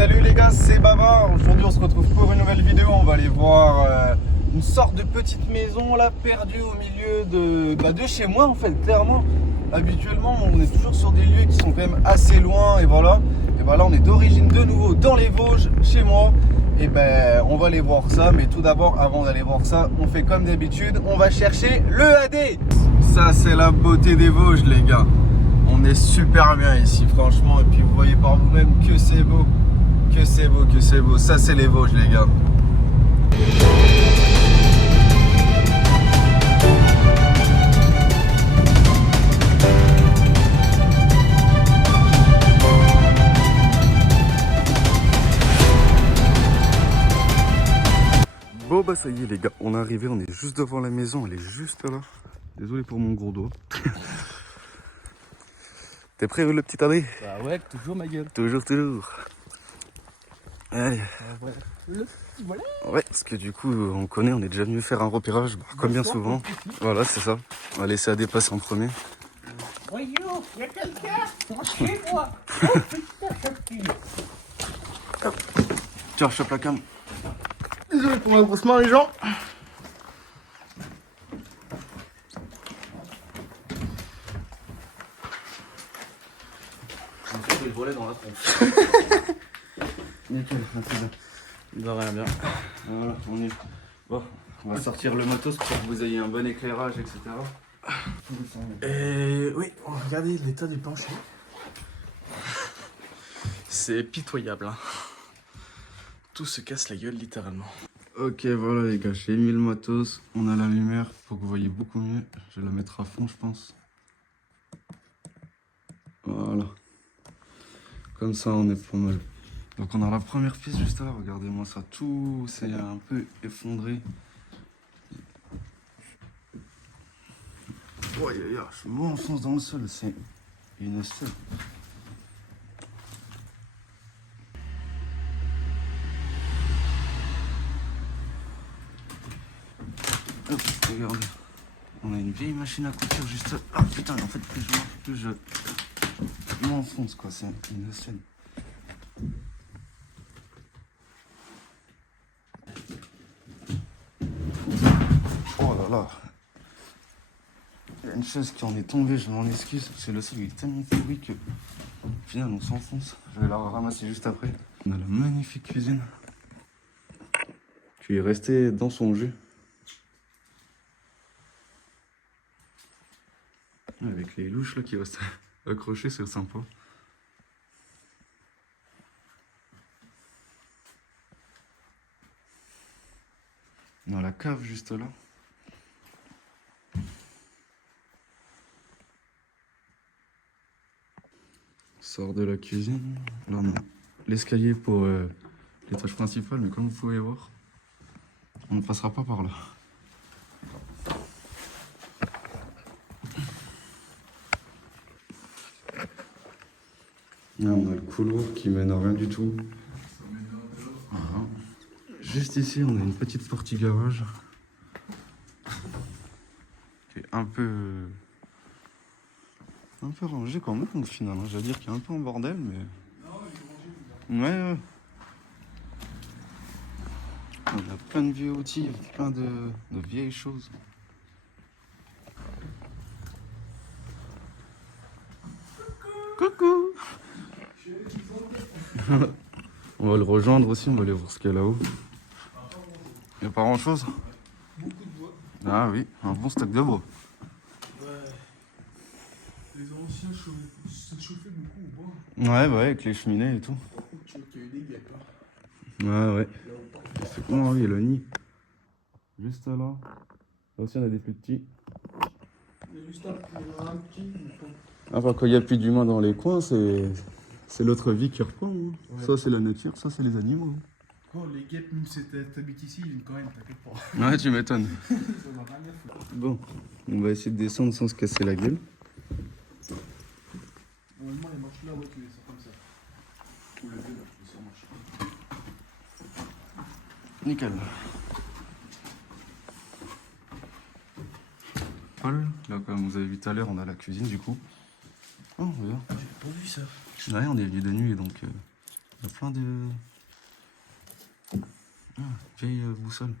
Salut les gars, c'est Baba. Aujourd'hui on se retrouve pour une nouvelle vidéo. On va aller voir une sorte de petite maison là perdue au milieu de chez moi en fait. Clairement, habituellement on est toujours sur des lieux qui sont quand même assez loin et voilà. Et voilà, on est d'origine de nouveau dans les Vosges, chez moi. Et ben on va aller voir ça. Mais tout d'abord, avant d'aller voir ça, on fait comme d'habitude, on va chercher le AD. Ça c'est la beauté des Vosges les gars. On est super bien ici franchement. Et puis vous voyez par vous-même que c'est beau. Que c'est beau, que c'est beau. Ça, c'est les Vosges, les gars. Bon, bah, ça y est, les gars. On est arrivé. On est juste devant la maison. Elle est juste là. Désolé pour mon gros doigt. T'es prêt, le petit Adrien? Bah ouais, toujours ma gueule. Toujours, toujours. Allez. Voilà. Ouais, parce que du coup, on connaît, on est déjà venu faire un repérage, bah, comme bien souvent. Voilà, c'est ça. On va laisser AD passer en premier. Voyons, y'a quelqu'un chez moi. Oh putain, ça pue. Tiens, je chope la cam. Désolé pour ma grosse main, les gens. Je me suis le volet dans la tronche. Nickel, merci bien. De rien, bien. Voilà, on est. Bon, on va sortir le matos pour que vous ayez un bon éclairage, etc. Et oui, regardez l'état du plancher. C'est pitoyable, hein. Tout se casse la gueule littéralement. Ok, voilà les gars, j'ai mis le matos, on a la lumière pour que vous voyez beaucoup mieux. Je vais la mettre à fond, je pense. Voilà. Comme ça, on est pas mal. Donc on a la première pièce juste là, regardez-moi ça, tout s'est un peu effondré. Oh, je m'enfonce dans le sol, c'est une scène. Hop, regardez. On a une vieille machine à couture juste là. Ah putain, en fait, plus je marche, plus je m'enfonce quoi, c'est une scène. Oh là là. Il y a une chaise qui en est tombée, je m'en excuse, parce que le sol il est tellement pourri que au final on s'enfonce. Je vais la ramasser juste après. On a la magnifique cuisine qui est restée dans son jus. Avec les louches là qui restent accrochées, c'est sympa. On a la cave juste là. On sort de la cuisine. Là on a l'escalier pour l'étage principal, mais comme vous pouvez voir, on ne passera pas par là. Là, on a le couloir qui mène à rien du tout. Voilà. Juste ici, on a une petite partie garage qui est un peu rangée quand même au final. Hein. J'allais dire qu'il y a un peu en bordel, mais ouais. On a plein de vieux outils, plein de vieilles choses. Coucou. On va le rejoindre aussi, on va aller voir ce qu'il y a là-haut. Il n'y a pas grand-chose. Beaucoup de bois. Ah oui, un bon stock de bois. Ouais. Les anciens se chauffaient beaucoup au bois. Ouais, bah ouais, avec les cheminées et tout. Tu vois qu'il y a eu des guêpes là. Ouais. C'est comment oui, le nid. Juste là. Là aussi, on a des plus petits. Il y a juste un petit. Enfin, quand il n'y a plus d'humains dans les coins, c'est l'autre vie qui reprend. Hein. Ouais. Ça, c'est la nature, ça, c'est les animaux. Oh, les guêpes, même si t'habites ici, ils viennent quand même, t'inquiète pas. Ouais, tu m'étonnes. Ça n'a rien à foutre. Bon, on va essayer de descendre sans se casser la gueule. Normalement, les marches là, ouais, tu les sors comme ça. Ou le deux là, tu les sors marche. Nickel. Paul, là, comme vous avez vu tout à l'heure, on a la cuisine du coup. Oh, regarde. J'ai pas vu ça. Ouais, on est venu de nuit donc Il y a plein de... Ah, vieille boussole.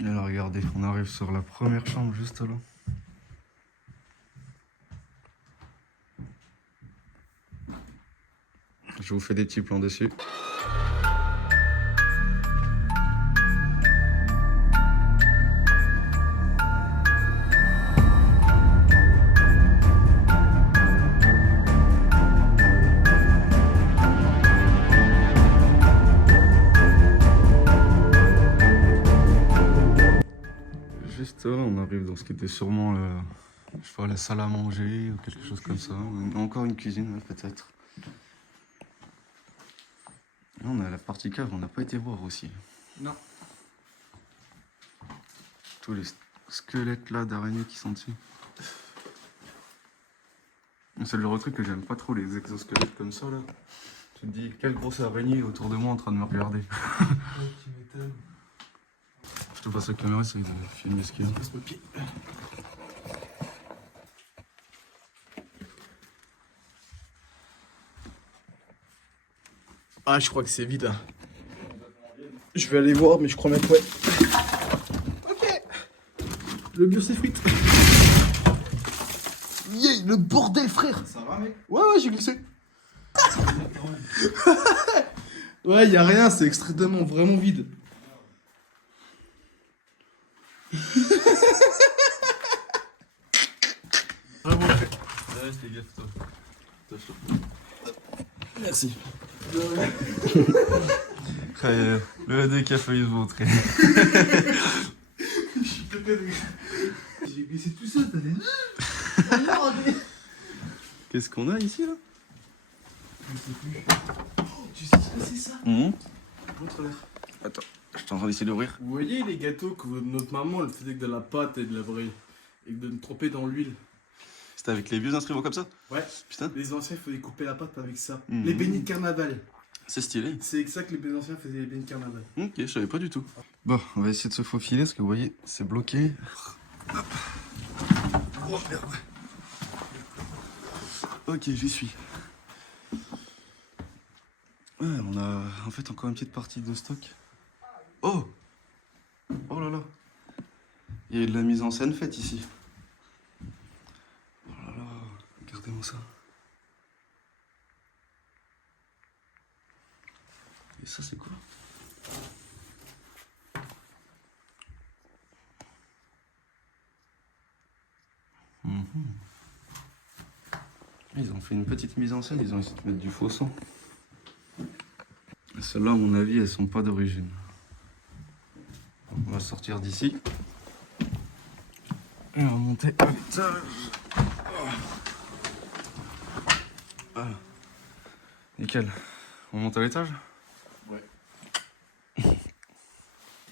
Et là, regardez, on arrive sur la première chambre juste là. Je vous fais des petits plans dessus. Juste là, on arrive dans ce qui était sûrement je sais pas, la salle à manger ou quelque chose comme ça. Encore une cuisine, ouais, peut-être. Là, on a la partie cave, on n'a pas été voir aussi. Non. Tous les squelettes là d'araignées qui sont dessus. C'est le genre de truc que j'aime pas trop, les exosquelettes comme ça là. Tu te dis, quelle grosse araignée autour de moi en train de me regarder. Tu m'étonnes. Je te passe la caméra, ça de filmer ce qu'il y a. Passe le pied. Ah, je crois que c'est vide. Hein. Je vais aller voir, mais je crois mettre ouais. Ok. Le bio s'effrite. Yeah, le bordel, frère. Ça va, mec? Ouais, j'ai glissé. Ouais, y a rien, c'est extrêmement vraiment vide. Vraiment. Ouais, je t'ai gaffe, toi. Merci. Le AD qui a failli se montrer. Je suis pété. J'ai glissé tout seul, t'as des... Qu'est-ce qu'on a ici là? Je sais plus. Oh, tu sais ce que c'est ça? Montre-leur. Attends, je suis en train d'essayer d'ouvrir. Vous voyez les gâteaux que notre maman elle faisait avec de la pâte et de la vraie et de nous tremper dans l'huile? C'était avec les vieux instruments comme ça? Ouais. Putain. Les anciens il fallait couper la pâte avec ça. Mhm. Les beignets de carnaval. C'est stylé. C'est exact que les anciens faisaient les beignets de carnaval. Ok, je savais pas du tout. Bon, on va essayer de se faufiler parce que vous voyez, c'est bloqué. Hop. Oh merde. Ok, j'y suis. Ouais, on a en fait encore une petite partie de stock. Oh! Oh là là! Il y a eu de la mise en scène faite ici. Oh là là, regardez-moi ça. Et ça, c'est quoi? Ils ont fait une petite mise en scène, ils ont essayé de mettre du faux sang. Celles-là, à mon avis, elles sont pas d'origine. On va sortir d'ici. Et on va monter à l'étage. Voilà. Nickel. On monte à l'étage? Ouais.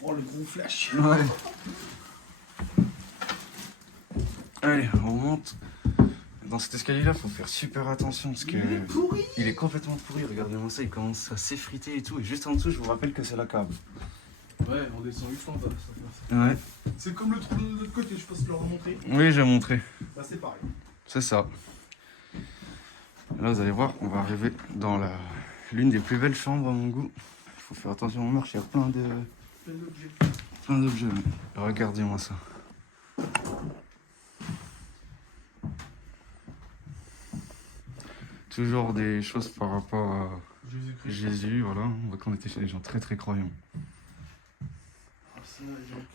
Oh le gros flash. Ouais. Allez, on monte. Dans cet escalier-là, faut faire super attention parce que... Il est pourri. Il est complètement pourri, regardez-moi ça, il commence à s'effriter et tout. Et juste en dessous, je vous rappelle que c'est la cave. Ouais, on descend 8 fois, on va faire ça. Ouais. C'est comme le trou de l'autre côté, je pense que leur montrer. Oui, j'ai montré. Bah c'est pareil. C'est ça. Là, vous allez voir, on va arriver dans l'une des plus belles chambres à mon goût. Il faut faire attention aux marches, il y a plein d'objets. Plein d'objets. Regardez-moi ça. Toujours des choses par rapport à Jésus, voilà. On voit qu'on était chez des gens très très croyants.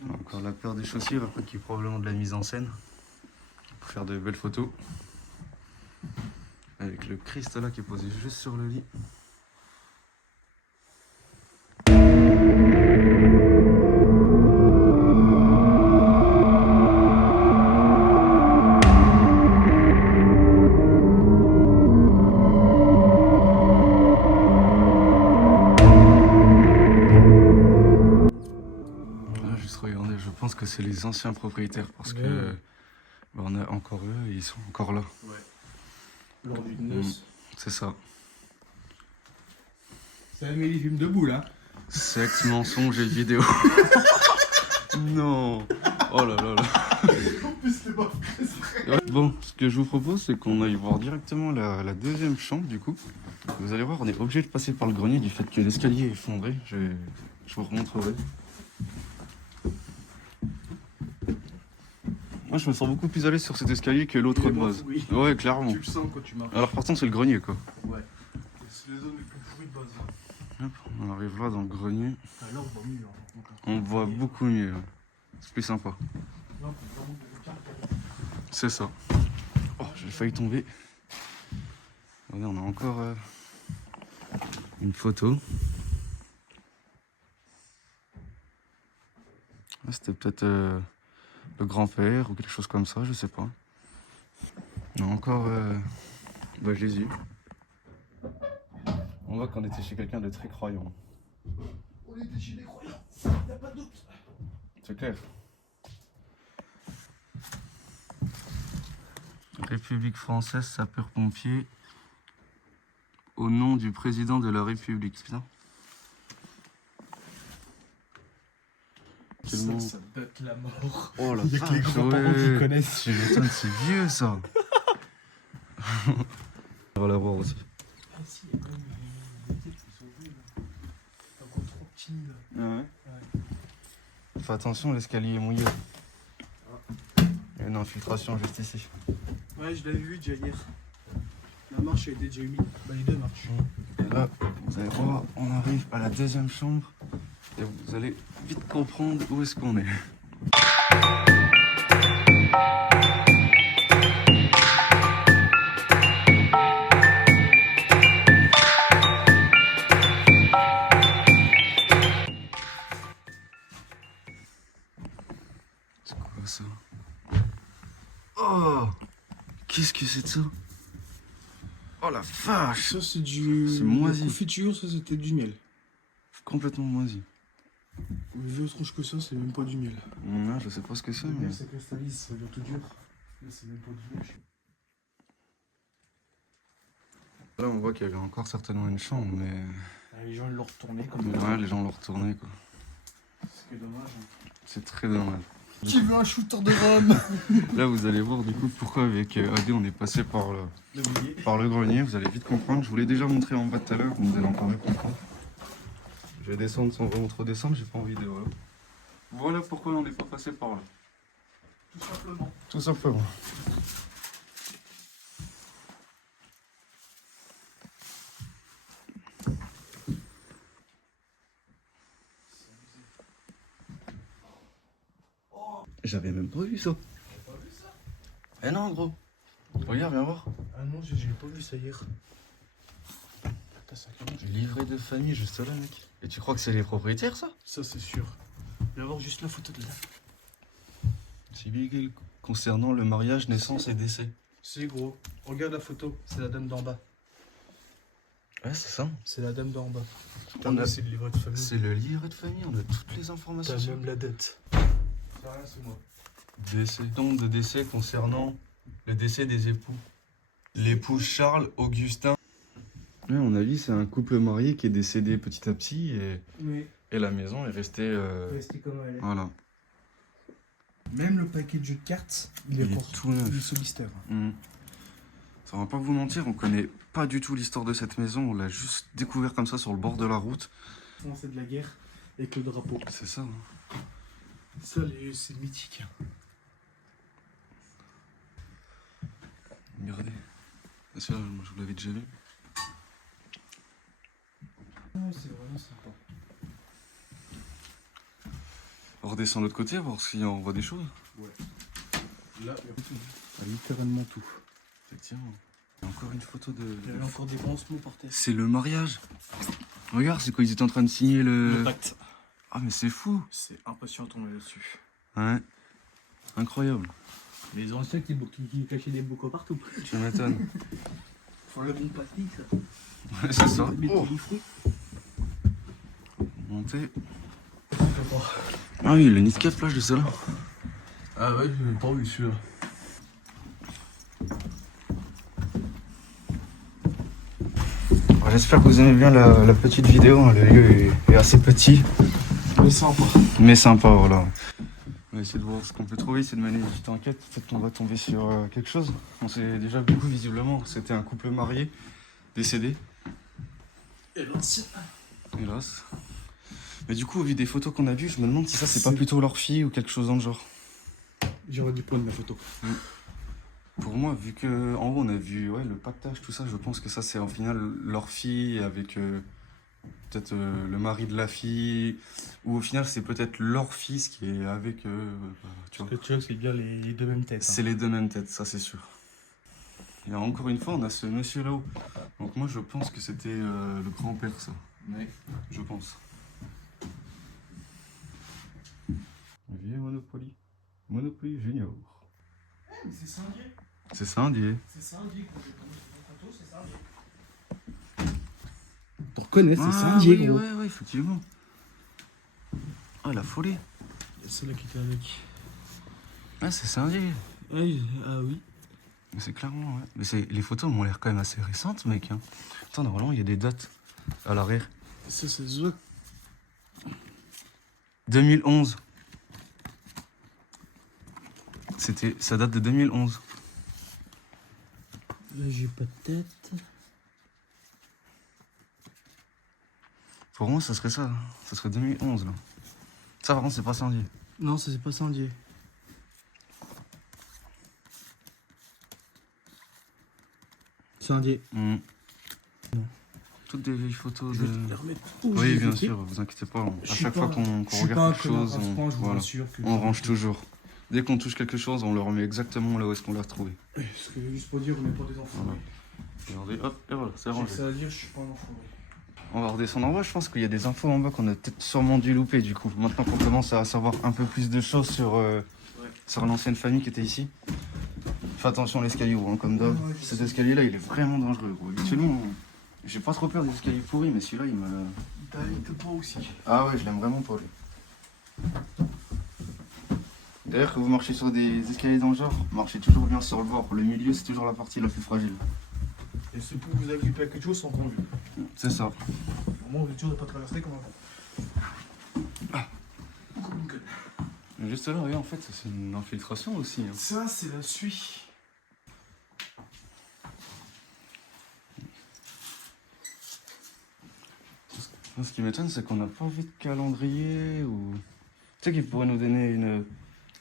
Encore la paire des chaussures, après qui est probablement de la mise en scène. Pour faire de belles photos. Avec le Christ là qui est posé juste sur le lit. Regardez, je pense que c'est les anciens propriétaires parce que bah, on a encore eux et ils sont encore là. Ouais. Lors d'une noce. C'est ça. Ça met les fumes debout là. Sexe, mensonge et vidéo. Non. Oh là là là. En plus, c'est pas fait. Bon, ce que je vous propose, c'est qu'on aille voir directement la deuxième chambre, du coup. Vous allez voir, on est obligé de passer par le grenier du fait que l'escalier est effondré. Je vous remontrerai. Moi, je me sens beaucoup plus à l'aise sur cet escalier que l'autre de base. Oui. Ouais, clairement. Tu le sens quand tu marches. Alors, par contre, c'est le grenier, quoi. Ouais. C'est les zones les plus pourries de base. Hop, on arrive là dans le grenier. Ah, là, on voit mieux. Hein. On voit beaucoup mieux. C'est plus sympa. Là, on peut vraiment beaucoup. C'est ça. Oh, j'ai failli tomber. Regardez, on a encore une photo. Ah, c'était peut-être le grand-père ou quelque chose comme ça, je sais pas. On a encore bah, Jésus. On voit qu'on était chez quelqu'un de très croyant. On était chez les croyants, y'a pas de doute. C'est clair. République française, sapeurs-pompiers, au nom du président de la République. Putain. Tellement... Ça date la mort. Oh la Il y a que les vache, grands-parents qui connaissent. Tu m'étonnes, c'est vieux ça. On va la voir aussi. Ah si, il y a même les têtes qui sont vieux là. T'es encore trop petit là. Ah ouais. Ouais. Fais attention, l'escalier est mouillé. Il y a une infiltration juste ici. Ouais, je l'avais vu déjà hier. La marche a été déjà humide. Bah, les deux marches. Et là, vous allez voir, on arrive à la deuxième chambre et vous allez vite comprendre où est-ce qu'on est. C'est quoi ça? Oh! Qu'est-ce que c'est de ça? Oh la vache! Ça, c'est du. C'est moisi. La confiture, ça, c'était du miel. Complètement moisi. Mais vu étrange que ça, c'est même pas du miel. Non, je sais pas ce que c'est, Le mais... miel, ça cristallise, ça devient tout dur. Là, c'est même pas du miel. Là, on voit qu'il y avait encore certainement une chambre, mais... Ah, les gens, ils l'ont retourné comme Ouais, les gens l'ont retourné, quoi. C'est dommage. Hein. C'est très dommage. Qui veut un shooter de rhum? Là, vous allez voir, du coup, pourquoi avec AD, on est passé par le grenier. Vous allez vite comprendre. Je vous l'ai déjà montré en bas tout à l'heure, vous allez encore mieux comprendre. Je vais descendre sans vraiment trop descendre, j'ai pas envie de... Voilà pourquoi on n'est pas passé par là. Tout simplement. Tout simplement. J'avais même pas vu ça. T'as pas vu ça? Eh non, gros. Regarde, viens voir. Ah non, j'ai pas vu ça hier. Putain, ça commence. Livret de famille juste là, mec. Et tu crois que c'est les propriétaires, ça? Ça, c'est sûr. Je vais avoir juste la photo de là. Civil concernant le mariage, naissance et décès. C'est gros. Regarde la photo, c'est la dame d'en bas. Ouais, c'est ça. C'est la dame d'en bas. On a- C'est le livret de famille. C'est le livret de famille, on a toutes les informations. T'as sur- même la date. C'est rien, c'est moi. Décès. Tombe de décès concernant le décès des époux. L'époux Charles Augustin. Ouais, à mon avis, c'est un couple marié qui est décédé petit à petit Oui, et la maison est restée. restez comme elle est. Voilà. Même le paquet de jeux de cartes, il est Il est pour tout neuf. Il est sous mystère. Mhm. Ça va pas vous mentir, on connaît pas du tout l'histoire de cette maison, on l'a juste découvert comme ça sur le bord de la route. C'est de la guerre avec le drapeau. C'est ça. Hein. Ça, c'est mythique. Regardez. Celui-là, moi, je vous l'avais déjà vu. C'est vraiment sympa. On redescend de l'autre côté, voir si on voit des choses. Ouais. Là, il y a tout. Il y a littéralement tout. Effectivement. Il y a encore une photo de... Il y avait encore des pansements par terre. C'est le mariage. Regarde, c'est quand ils étaient en train de signer le... pacte. Ah mais c'est fou. C'est impressionnant de tomber dessus. Ouais. Incroyable. Les anciens qui cachaient des bocaux partout. Tu m'étonnes. Faut le bon plastique, ça. Ouais, c'est ça. Les Oh. petits fruits. Montez. Ah oui, le nid de cap, là, de celle-là. Ah ouais, je l'ai pas vu celui-là. J'espère que vous aimez bien la petite vidéo. Le lieu est assez petit. Mais sympa. Mais sympa, voilà. On va essayer de voir ce qu'on peut trouver, c'est de mener une petite enquête. Peut-être qu'on va tomber sur quelque chose. On sait déjà beaucoup visiblement. C'était un couple marié, décédé. Hélas. Hélas. Mais du coup, au vu des photos qu'on a vues, je me demande si ça c'est pas plutôt leur fille ou quelque chose dans le genre. J'aurais dû prendre la photo. Pour moi, vu que en haut on a vu le pactage, tout ça, je pense que ça c'est en final leur fille avec peut-être le mari de la fille, ou au final c'est peut-être leur fils qui est avec tu vois. Parce que tu vois que c'est bien les deux mêmes têtes. C'est les deux mêmes têtes, ça c'est sûr. Et encore une fois, on a ce monsieur là-haut. Donc moi je pense que c'était le grand-père ça. Mais je pense. Vieux Monopoly. Monopoly Junior. Mais c'est Saint-Dié. C'est ça, Dieu. C'est Saint-Dié quand j'ai pris cette photo, c'est Saint-Dié. Tu reconnais, c'est Saint-Dié, oui, gros. ouais, effectivement. Ah, la folie. C'est celle-là qui était avec. Ah, c'est Saint-Dié. Ah oui. Mais c'est clairement, ouais. Mais les photos m'ont l'air quand même assez récentes, mec. Hein. Attends, normalement, il y a des dates à l'arrière. Ça, c'est The. 2011. Ça date de 2011. Là, j'ai pas de tête. Pour moi, ça serait ça. Ça serait 2011, là. Ça, par contre, c'est pas Saint-Dié. Non, ça, c'est pas Saint-Dié. Saint-Dié. Non. Toutes des vieilles photos Je de... vais te les remettre où Oui, j'ai bien cliqué. sûr, vous inquiétez pas. À Je suis chaque pas- fois qu'on je suis pas un regarde quelque connard chose, à ce point, je vous voilà. rassure que On range toujours. Dès qu'on touche quelque chose, on le remet exactement là où est-ce qu'on l'a retrouvé. Parce que juste pour dire, on n'est pas des enfants. Voilà. Regardez, hop, et voilà, c'est J'ai rangé. que ça à dire, je suis pas un enfant. On va redescendre en bas, je pense qu'il y a des infos en bas qu'on a peut-être sûrement dû louper du coup. Maintenant qu'on commence à savoir un peu plus de choses sur l'ancienne famille qui était ici. Fais attention à l'escalier, gros, hein, comme d'hab. Ouais, je Cet sais. escalier-là, il est vraiment dangereux, gros. Habituellement, j'ai pas trop peur des escaliers pourris, mais celui-là, il me... Il te prend aussi. Ah ouais, je l'aime vraiment pas, lui. D'ailleurs, quand vous marchez sur des escaliers dans le genre, marchez toujours bien sur le bord. Le milieu, c'est toujours la partie la plus fragile. Et c'est pour que vous récupérez quelque chose sans conduire. C'est ça. Au moins, vous êtes sûr de ne pas traverser comme un. Comme une conne. Juste là, oui, en fait, c'est une infiltration aussi. Hein. Ça, c'est la suie. Ce qui m'étonne, c'est qu'on n'a pas vu de calendrier ou... Tu sais qu'il pourrait nous donner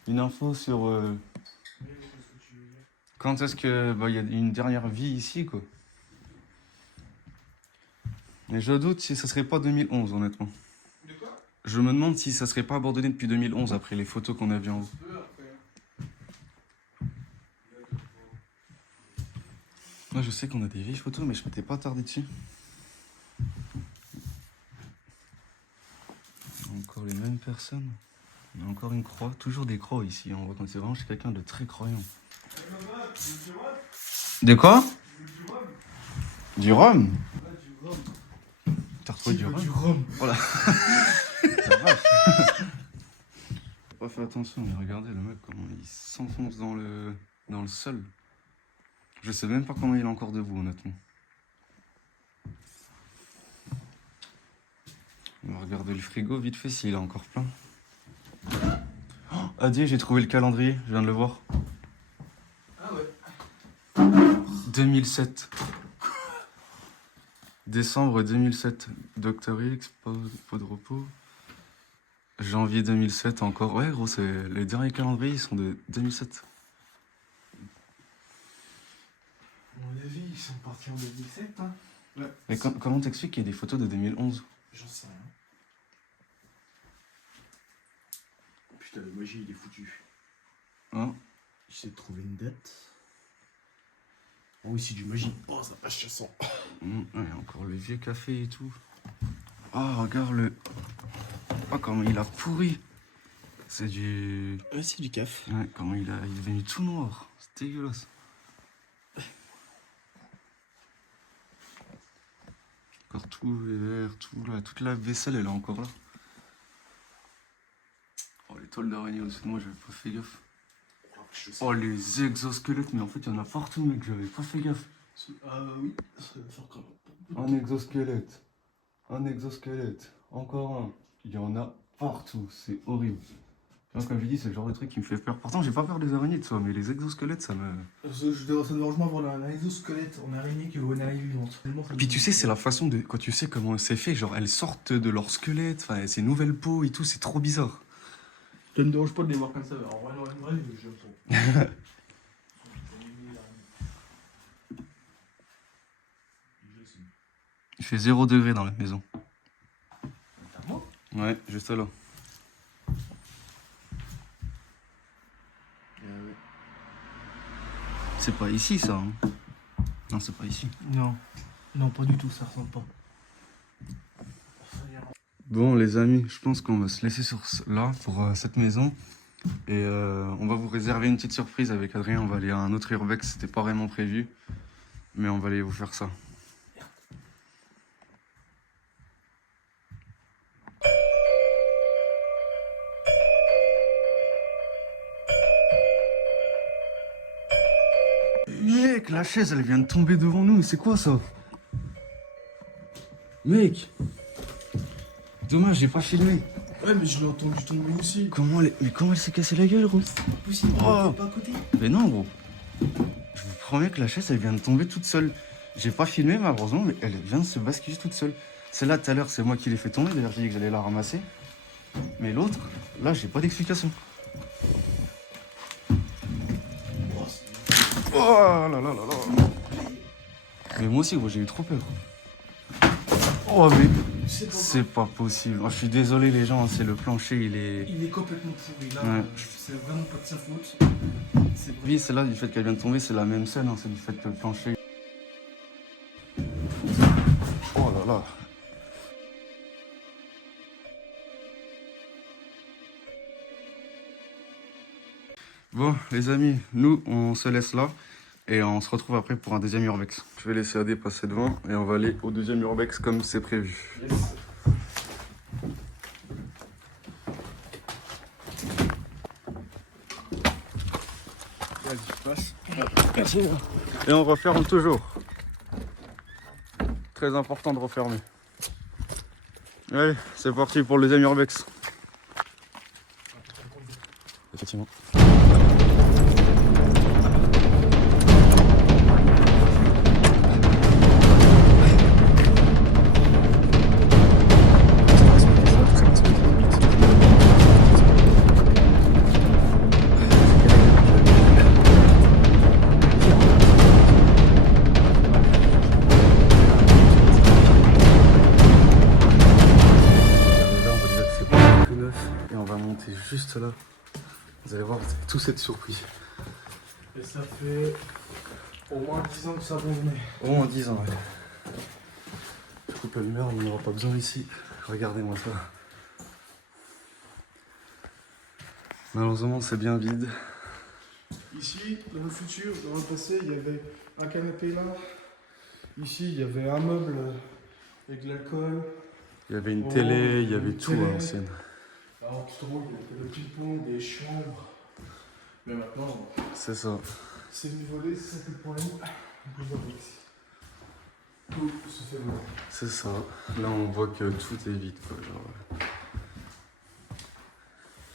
une info sur quand est-ce que il y a une dernière vie ici, quoi. Mais je doute si ça serait pas 2011, honnêtement. De quoi? Je me demande si ça serait pas abandonné depuis 2011 après les photos qu'on a vues en haut. Moi, je sais qu'on a des vieilles photos, mais je m'étais pas attardé dessus. Encore les mêmes personnes. On a encore une croix, toujours des croix ici. On voit qu'on c'est vraiment chez quelqu'un de très croyant. De quoi? Du rhum? T'as retrouvé du rhum? Du rhum. Voilà. Pas fait attention, mais regardez le mec comment il s'enfonce dans le sol. Je sais même pas comment il est encore debout, honnêtement. On va regarder le frigo vite fait s'il est encore plein. Oh, Adieu, j'ai trouvé le calendrier, je viens de le voir. Ah ouais. 2007. Décembre 2007. Dr X, pot de repos. Janvier 2007 encore. Ouais, gros, c'est les derniers calendriers, ils sont de 2007. À mon avis, ils sont partis en 2007. Hein. Ouais. Mais comment t'expliques qu'il y a des photos de 2011? J'en sais rien. Putain, le magie, il est foutu. Hein? J'essaie de trouver une date. Oh oui, c'est du magie. Oh, ça passe chassant. Ouais, encore le vieux café et tout. Oh, regarde le... Oh, comment il a pourri. C'est du... Ouais, c'est du café. Ouais, comment il est devenu tout noir. C'est dégueulasse. Encore tout les verres, tout là. Toute la vaisselle, elle est encore là. Oh, les toiles d'araignée au-dessus de moi, j'avais pas fait gaffe. Oh, les exosquelettes, mais en fait, il y en a partout, mec, j'avais pas fait gaffe. Ah oui, ça va faire comme... Un exosquelette. Un exosquelette. Encore un. Il y en a partout, c'est horrible. Tu vois, comme je dis, c'est le genre de truc qui me fait peur. Pourtant, j'ai pas peur des araignées de soi, mais les exosquelettes, ça me. Ça dérange moi voir un exosquelette en araignée que une araignée vivante. Puis tu sais, c'est la façon de. Quand tu sais comment c'est fait, genre elles sortent de leur squelette, enfin, ces nouvelles peaux et tout, c'est trop bizarre. Ça me dérange pas de les voir comme ça. En vrai, j'aime pas. Il fait 0 degré dans la maison. Moi Ouais, juste là. C'est pas ici ça. Hein. Non, c'est pas ici. Non. Non, pas du tout, ça ressemble pas. Bon les amis, je pense qu'on va se laisser sur là pour cette maison. Et on va vous réserver une petite surprise avec Adrien. On va aller à un autre urbex, c'était pas vraiment prévu. Mais on va aller vous faire ça. Mec, la chaise elle vient de tomber devant nous, c'est quoi ça? Mec! Dommage, j'ai pas filmé. Ouais, mais je l'ai entendu tomber aussi. Mais comment elle s'est cassée la gueule, gros? C'est pas possible, Oh. pas à côté. Mais non, gros. Je vous promets que la chaise elle vient de tomber toute seule. J'ai pas filmé malheureusement, mais elle vient de se basculer toute seule. Celle-là, tout à l'heure, c'est moi qui l'ai fait tomber. D'ailleurs, j'ai dit que j'allais la ramasser. Mais l'autre, là, j'ai pas d'explication. Oh là là là là. Mais moi aussi, gros, j'ai eu trop peur. Oh, mais c'est pas possible. Oh, je suis désolé, les gens, c'est le plancher, il est complètement pourri. Là, Ouais. c'est vraiment pas de sa faute. C'est vrai. Oui, celle-là, du fait qu'elle vient de tomber, c'est la même scène, hein, c'est du fait que le plancher. Oh là là. Bon, les amis, nous, on se laisse là et on se retrouve après pour un deuxième urbex. Je vais laisser Adé passer devant et on va aller au deuxième urbex comme c'est prévu. Yes. Vas-y, passe. Merci. Et on referme toujours. Très important de refermer. Allez, c'est parti pour le deuxième urbex. Effectivement. Et on va monter juste là. Vous allez voir, vous allez tous être surpris. Et ça fait au moins 10 ans que ça revenait. Au moins 10 ans, ouais. Je coupe la lumière, on n'en aura pas besoin ici. Regardez-moi ça. Malheureusement, c'est bien vide. Ici, dans le futur, dans le passé, il y avait un canapé là. Ici, il y avait un meuble avec de l'alcool. Il y avait une télé, il y avait tout à l'ancienne. Alors, tout en haut, il y avait le ping-pong, des chambres. Mais maintenant, C'est ça. c'est venu voler, c'est ça que le problème. On peut voir ici. Tout se fait voler. C'est ça. Là, on voit que tout est vide, quoi. Genre...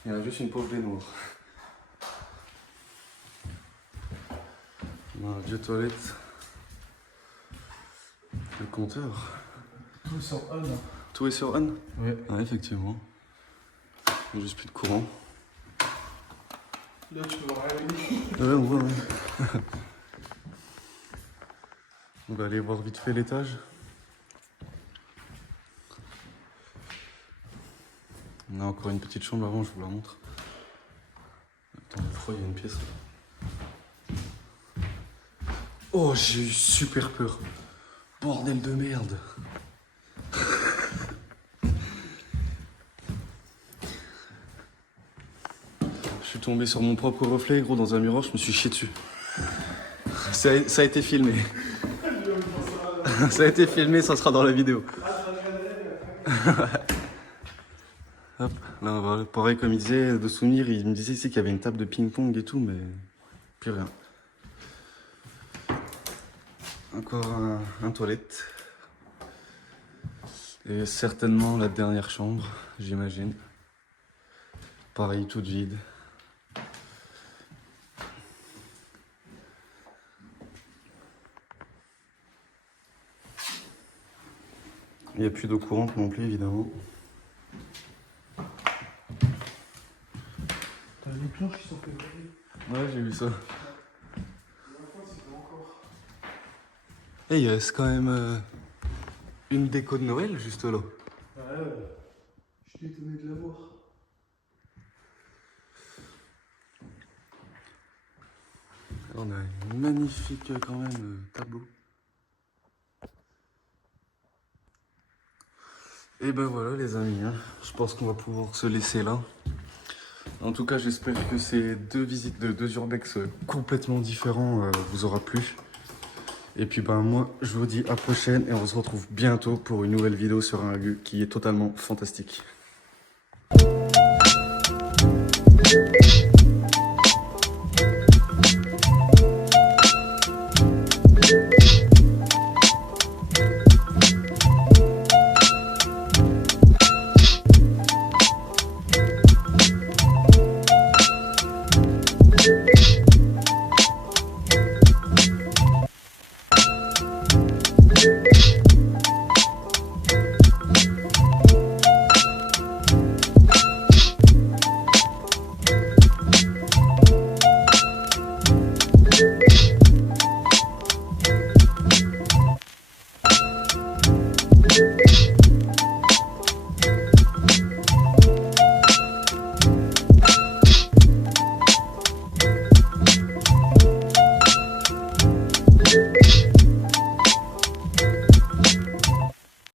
Il y a juste une pauvre baignoire. On a un vieux toilette. Le compteur. Tout sur on. Tout est sur on? Ouais. Ouais, effectivement. Il n'y a juste plus de courant. Là, tu peux voir rien. Ouais, on voit, ouais. On va aller voir vite fait l'étage. On a encore une petite chambre avant, je vous la montre. Attends, je crois qu'il y a une pièce là. Oh, j'ai eu super peur. Bordel de merde. Je suis tombé sur mon propre reflet, gros, dans un miroir, je me suis chié dessus. Ça a été filmé. Ça a été filmé, ça sera dans la vidéo. Hop, là, voilà. Pareil, comme il disait, de souvenir, il me disait ici qu'il y avait une table de ping-pong et tout, mais plus rien. Encore un toilette. Et certainement la dernière chambre, j'imagine. Pareil, toute vide. Il n'y a plus d'eau courante non plus, évidemment. T'as les planches qui sont fait brûler. Ouais, j'ai vu ça. La dernière fois, c'était encore. Et il reste quand même une déco de Noël juste là. Ouais, je suis étonné de la voir. On a un magnifique quand même tableau. Et ben voilà les amis, hein. Je pense qu'on va pouvoir se laisser là. En tout cas, j'espère que ces deux visites de deux urbex complètement différents vous aura plu. Et puis ben moi, je vous dis à la prochaine et on se retrouve bientôt pour une nouvelle vidéo sur un lieu qui est totalement fantastique.